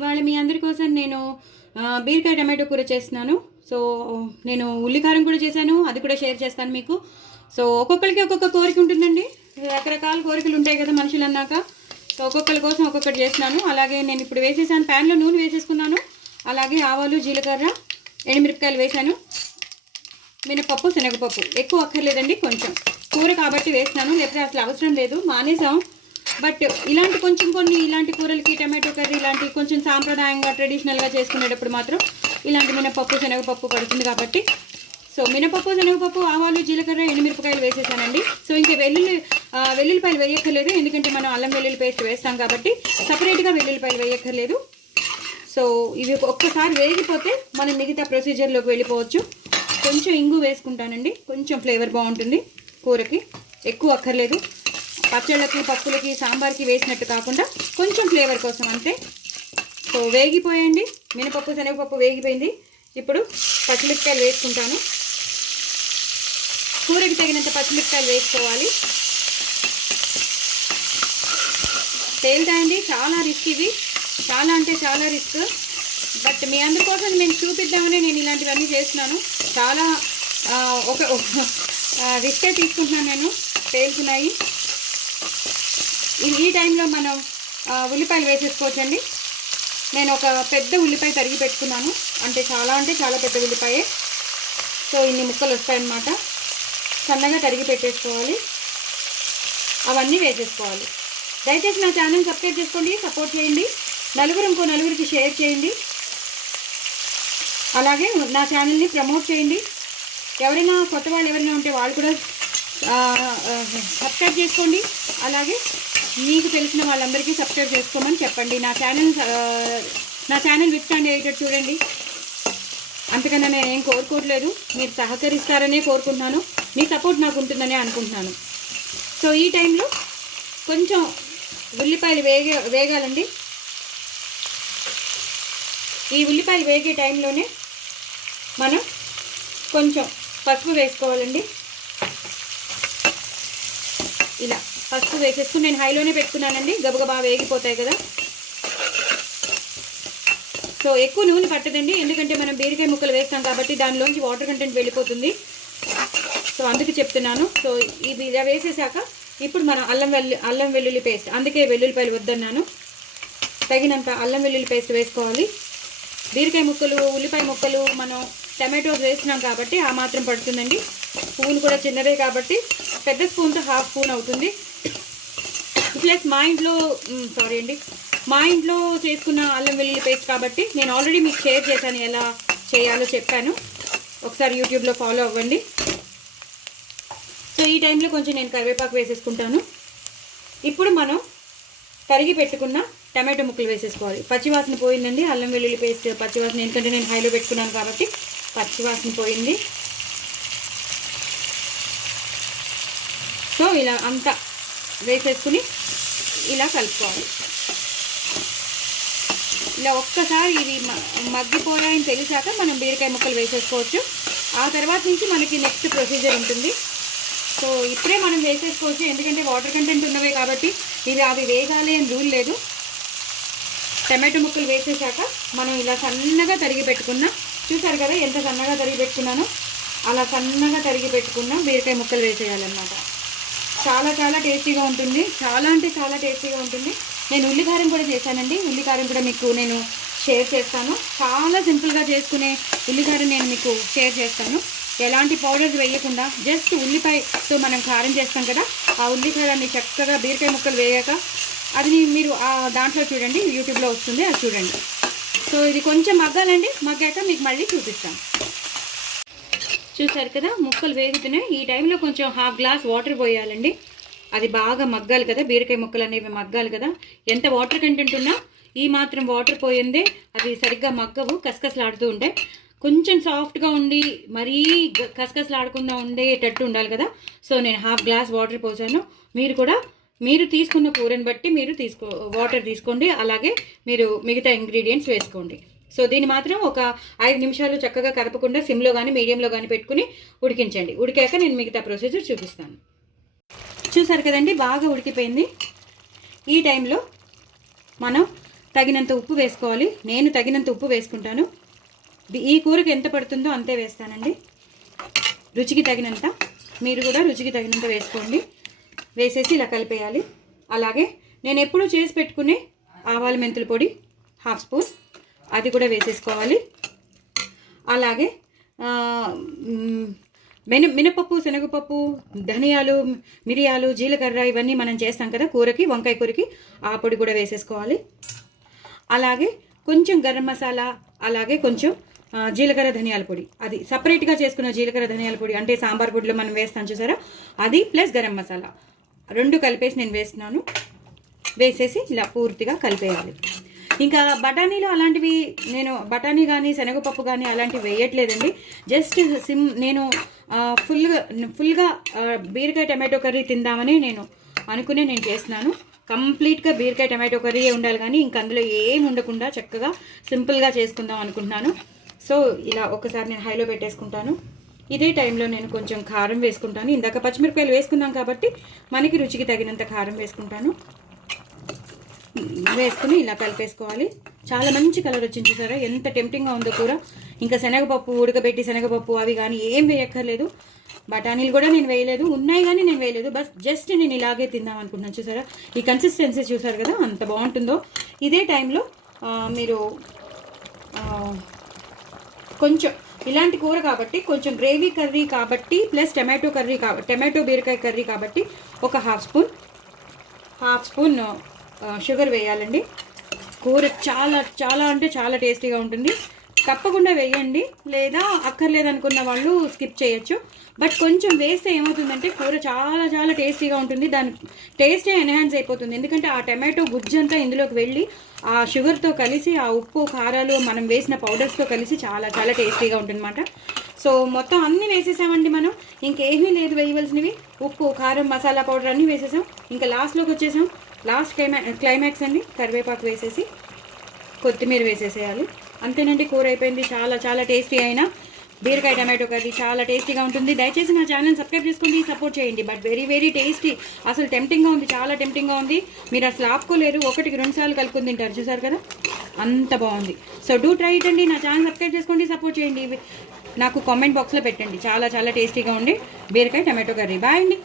ఇవాళ మీ అందరి కోసం నేను బీరకాయ టమాటో కూర చేస్తున్నాను. సో నేను ఉల్లికారం కూడా చేశాను, అది కూడా షేర్ చేస్తాను మీకు. సో ఒక్కొక్కరికి ఒక్కొక్క కోరిక ఉంటుందండి, రకరకాల కోరికలు ఉంటాయి కదా మనుషులు అన్నాక. సో ఒక్కొక్కరి కోసం ఒక్కొక్కటి చేస్తున్నాను. అలాగే నేను ఇప్పుడు వేసేసాను, ప్యాన్లో నూనె వేసేసుకున్నాను. అలాగే ఆవాలు, జీలకర్ర, ఎండుమిరపకాయలు వేసాను. మినపప్పు, శనగపప్పు ఎక్కువ అక్కర్లేదండి, కొంచెం కూర కాబట్టి వేసినాను, లేకపోతే అసలు అవసరం లేదు, మానేసాం. బట్ ఇలాంటి కొన్ని ఇలాంటి కూరలకి టమాటో కర్రీ ఇలాంటి కొంచెం సాంప్రదాయంగా ట్రెడిషనల్గా చేసుకునేటప్పుడు మాత్రం ఇలాంటి మినపప్పు, శనగపప్పు పడుతుంది కాబట్టి. సో మినపప్పు, శనగపప్పు, ఆవాలు, జీలకర్ర, ఎండుమిరపకాయలు వేసేసానండి. సో ఇంకా వెల్లుల్లిపాయలు వేయక్కర్లేదు, ఎందుకంటే మనం అల్లం వెల్లుల్లి పేస్ట్ వేస్తాం కాబట్టి సపరేట్గా వెల్లుల్లిపాయలు వేయక్కర్లేదు. సో ఇవి ఒక్కసారి వేగిపోతే మనం మిగతా ప్రొసీజర్లోకి వెళ్ళిపోవచ్చు. కొంచెం ఇంగు వేసుకుంటానండి, కొంచెం ఫ్లేవర్ బాగుంటుంది కూరకి, ఎక్కువ అక్కర్లేదు. పచ్చళ్ళకి, పప్పులకి, సాంబార్కి వేసినట్టు కాకుండా కొంచెం ఫ్లేవర్ కోసం అంతే. సో వేగిపోయండి, మినపప్పు, శనగపప్పు వేగిపోయింది. ఇప్పుడు పచ్చిమిరపకాయలు వేసుకుంటాను. కూరకి తగినంత పచ్చిమిరపకాయలు వేసుకోవాలి. తేలుతాయండి, చాలా రిస్క్ ఇవి, చాలా అంటే చాలా రిస్క్. బట్ మీ అందరి కోసం నేను చూపిద్దామని నేను ఇలాంటివన్నీ చేస్తున్నాను. చాలా ఒక రిస్కే తీసుకుంటున్నాను నేను, తేలుతున్నాయి. ఈ టైంలో మనం ఉల్లిపాయలు వేసేసుకోవచ్చండి. నేను ఒక పెద్ద ఉల్లిపాయ తరిగి పెట్టుకున్నాను, అంటే చాలా పెద్ద ఉల్లిపాయే. సో ఇన్ని ముక్కలు వస్తాయన్నమాట. సన్నగా తరిగి పెట్టేసుకోవాలి, అవన్నీ వేసేసుకోవాలి. దయచేసి నా ఛానల్ సబ్స్క్రైబ్ చేసుకోండి, సపోర్ట్ చేయండి, నలుగురికి షేర్ చేయండి. అలాగే నా ఛానల్ని ప్రమోట్ చేయండి. ఎవరైనా కొత్త వాళ్ళు ఎవరైనా ఉంటే వాళ్ళు కూడా సబ్స్క్రైబ్ చేసుకోండి. అలాగే మీకు తెలిసిన వాళ్ళందరికీ సబ్స్క్రైబ్ చేసుకోమని చెప్పండి. నా ఛానల్ విత్తాండి అయ్యేటట్టు చూడండి. అంతకన్నా నేను ఏం కోరుకోవట్లేదు, మీరు సహకరిస్తారనే కోరుకుంటున్నాను, మీ సపోర్ట్ నాకు ఉంటుందనే అనుకుంటున్నాను. సో ఈ టైంలో కొంచెం ఉల్లిపాయలు వేగాలండి. ఈ ఉల్లిపాయలు వేగే టైంలోనే మనం కొంచెం పసుపు వేసుకోవాలండి. ఇలా పసుపు వేసేసుకుని నేను హైలోనే పెట్టుకున్నానండి, గబగబా వేగిపోతాయి కదా. సో ఎక్కువ నూనె పట్టదండి, ఎందుకంటే మనం బీరకాయ ముక్కలు వేస్తాం కాబట్టి దానిలోంచి వాటర్ కంటెంట్ వెళ్ళిపోతుంది. సో అందుకు చెప్తున్నాను. సో ఇది ఇలా వేసేసాక ఇప్పుడు మనం అల్లం వెల్లుల్లి పేస్ట్, అందుకే వెల్లుల్లిపాయలు వద్దన్నాను. తగినంత అల్లం వెల్లుల్లి పేస్ట్ వేసుకోవాలి. బీరకాయ ముక్కలు, ఉల్లిపాయ ముక్కలు, మనం టమాటోస్ వేసినాం కాబట్టి ఆ మాత్రం పడుతుందండి. స్పూన్ కూడా చిన్నదే కాబట్టి పెద్ద స్పూన్తో హాఫ్ స్పూన్ అవుతుంది. ప్లస్ మా ఇంట్లో చేసుకున్న అల్లం వెల్లుల్లి పేస్ట్ కాబట్టి నేను ఆల్రెడీ మీకు షేర్ చేశాను, ఎలా చేయాలో చెప్పాను, ఒకసారి యూట్యూబ్లో ఫాలో అవ్వండి. సో ఈ టైంలో కొంచెం నేను కరివేపాకు వేసేసుకుంటాను. ఇప్పుడు మనం తరిగి పెట్టుకున్న టమాటో ముక్కలు వేసేసుకోవాలి. పచ్చివాసన పోయిందండి, అల్లం వెల్లుల్లి పేస్ట్ పచ్చివాసన, ఎందుకంటే నేను హైలో పెట్టుకున్నాను కాబట్టి పచ్చివాసన పోయింది. సో ఇలా అంతా వేసేసుకుని ఇలా కలుపుకోవాలి. ఇలా ఒక్కసారి ఇవి మగ్గిపోయాయని తెలిసాక మనం బీరకాయ ముక్కలు వేసేసుకోవచ్చు. ఆ తర్వాత నుంచి మనకి నెక్స్ట్ ప్రొసీజర్ ఉంటుంది. సో ఇప్పుడే మనం వేసేసుకోవచ్చు, ఎందుకంటే వాటర్ కంటెంట్ ఉన్నవే కాబట్టి అవి వేగాలి అని రూల్ లేదు. టమాటో ముక్కలు వేసేసాక మనం ఇలా సన్నగా తరిగి పెట్టుకున్న, చూసారు కదా ఎంత సన్నగా తరిగి పెట్టుకున్నానో, అలా సన్నగా తరిగి పెట్టుకున్న బీరకాయ ముక్కలు వేసేయాలన్నమాట. చాలా టేస్టీగా ఉంటుంది, చాలా అంటే చాలా టేస్టీగా ఉంటుంది. నేను ఉల్లికారం కూడా చేశానండి, ఉల్లికారం కూడా మీకు నేను షేర్ చేస్తాను. చాలా సింపుల్గా చేసుకునే ఉల్లికారం నేను మీకు షేర్ చేస్తాను. ఎలాంటి పౌడర్స్ వేయకుండా జస్ట్ ఉల్లిపాయతో మనం కారం చేస్తాం కదా, ఆ ఉల్లికారాన్ని చక్కగా బీరకాయ ముక్కలు వేయాక అది మీరు దాంట్లో చూడండి, యూట్యూబ్లో వస్తుంది, అది చూడండి. సో ఇది కొంచెం మగ్గాలండి, మగ్గాక మీకు మళ్ళీ చూపిస్తాను. చూసారు కదా ముక్కలు వేగుతున్నాయి. ఈ టైంలో కొంచెం హాఫ్ గ్లాస్ వాటర్ పోయాలండి, అది బాగా మగ్గాలి కదా, బీరకాయ ముక్కలు అనేవి మగ్గాలి కదా. ఎంత వాటర్ కంటెంట్ ఉన్నా ఈ మాత్రం వాటర్ పోయిందే అది సరిగ్గా మగ్గవు, కసకసలాడుతూ ఉంటాయి. కొంచెం సాఫ్ట్గా ఉండి మరీ కసకసలాడకుండా ఉండేటట్టు ఉండాలి కదా. సో నేను హాఫ్ గ్లాస్ వాటర్ పోసాను. మీరు కూడా మీరు తీసుకున్న కూరని బట్టి మీరు వాటర్ తీసుకోండి, అలాగే మీరు మిగతా ఇంగ్రీడియంట్స్ వేసుకోండి. సో దీన్ని మాత్రం ఒక 5 నిమిషాలు చక్కగా కదపకుండా సిమ్లో కానీ మీడియంలో కానీ పెట్టుకుని ఉడికించండి. ఉడికాక నేను మిగతా ప్రొసీజర్ చూపిస్తాను. చూసారు కదండి, బాగా ఉడికిపోయింది. ఈ టైంలో మనం తగినంత ఉప్పు వేసుకోవాలి. నేను తగినంత ఉప్పు వేసుకుంటాను. ఈ కూరకి ఎంత పడుతుందో అంతే వేస్తానండి. రుచికి తగినంత, మీరు కూడా రుచికి తగినంత వేసుకోండి. వేసేసి ఇలా కలిపేయాలి. అలాగే నేను ఎప్పుడూ చేసి పెట్టుకునే ఆవాల మెంతుల పొడి 1/2 స్పూన్, అది కూడా వేసేసుకోవాలి. అలాగే మినపప్పు, శనగపప్పు, ధనియాలు, మిరియాలు, జీలకర్ర ఇవన్నీ మనం చేస్తాం కదా కూరకి, వంకాయ కూరకి, ఆ పొడి కూడా వేసేసుకోవాలి. అలాగే కొంచెం గరం మసాలా, అలాగే కొంచెం జీలకర్ర ధనియాల పొడి, అది సపరేట్గా చేసుకున్న జీలకర్ర ధనియాల పొడి అంటే సాంబార్ పొడిలో మనం వేస్తాం చూసారా, అది ప్లస్ గరం మసాలా 2 కలిపేసి నేను వేస్తున్నాను. వేసేసి ఇలా పూర్తిగా కలిపేయాలి. ఇంకా బఠానీలు అలాంటివి నేను బఠానీ కానీ శనగపప్పు కానీ అలాంటివి వేయట్లేదండి. జస్ట్ నేను ఫుల్గా బీరకాయ టమాటో కర్రీ తిందామని నేను చేస్తున్నాను. కంప్లీట్గా బీరకాయ టమాటో కర్రీ ఉండాలి కానీ ఇంక అందులో ఏం ఉండకుండా చక్కగా సింపుల్గా చేసుకుందాం అనుకుంటున్నాను. సో ఇలా ఒకసారి నేను హైలో పెట్టేసుకుంటాను. ఇదే టైంలో నేను కొంచెం కారం వేసుకుంటాను. ఇందాక పచ్చిమిరపకాయలు వేసుకున్నాం కాబట్టి మనకి రుచికి తగినంత కారం వేసుకుంటాను. వేసుకుని ఇలా కలిపేసుకోవాలి. చాలా మంచి కలర్ వచ్చింది చూసారా, ఎంత టెంప్టింగ్గా ఉందో కూర. ఇంకా శనగపప్పు ఉడకబెట్టి శనగపప్పు అవి కానీ ఏం వేయక్కర్లేదు. బఠానీలు కూడా నేను వేయలేదు, ఉన్నాయి కానీ నేను వేయలేదు. బస్ జస్ట్ నేను ఇలాగే తిందాం అనుకుంటున్నాను. చూసారా ఈ కన్సిస్టెన్సీ చూసారు కదా అంత బాగుంటుందో. ఇదే టైంలో మీరు కొంచెం ఇలాంటి కూర కాబట్టి కొంచెం గ్రేవీ కర్రీ కాబట్టి ప్లస్ టమాటో బీరకాయ కర్రీ కాబట్టి ఒక హాఫ్ స్పూన్ షుగర్ వేయాలండి. కూర చాలా చాలా అంటే చాలా టేస్టీగా ఉంటుంది. తప్పకుండా వేయండి, లేదా అక్కర్లేదనుకున్న వాళ్ళు స్కిప్ చేయొచ్చు. బట్ కొంచెం వేస్తే ఏమవుతుందంటే కూర చాలా చాలా టేస్టీగా ఉంటుంది. దాని టేస్టే ఎన్హాన్స్ అయిపోతుంది. ఎందుకంటే ఆ టమాటో గుజ్జంతా ఇందులోకి వెళ్ళి ఆ షుగర్తో కలిసి ఆ ఉప్పు కారాలు మనం వేసిన పౌడర్స్తో కలిసి చాలా చాలా టేస్టీగా ఉంటుందన్నమాట. సో మొత్తం అన్నీ వేసేసామండి మనం. ఇంకేమీ లేదు వేయవలసినవి. ఉప్పు, కారం, మసాలా పౌడర్ అన్నీ వేసేసాం. ఇంకా లాస్ట్లోకి వచ్చేసాం. లాస్ట్ క్లైమాక్స్ అండి. కరివేపాకు వేసేసి కొత్తిమీర వేసేసేయాలి. అంతేనండి, కూర అయిపోయింది. చాలా చాలా టేస్టీ అయిన బీరకాయ టమాటో కర్రీ చాలా టేస్టీగా ఉంటుంది. దయచేసి నా ఛానల్ సబ్స్క్రైబ్ చేసుకోండి, సపోర్ట్ చేయండి. బట్ వెరీ వెరీ టేస్టీ, అసలు టెంప్టింగ్గా ఉంది, చాలా టెంప్టింగ్గా ఉంది. మీరు అసలు ఆపుకోలేరు. 1కి 2 సార్లు కలుపుకొని తింటారు. చూసారు కదా అంత బాగుంది. సో డూ ట్రై ఇట్ అండి. నా ఛానల్ సబ్స్క్రైబ్ చేసుకోండి, సపోర్ట్ చేయండి. నాకు కామెంట్ బాక్స్లో పెట్టండి. చాలా చాలా టేస్టీగా ఉండి బీరకాయ టమాటో కర్రీ. బాయ్ అండి.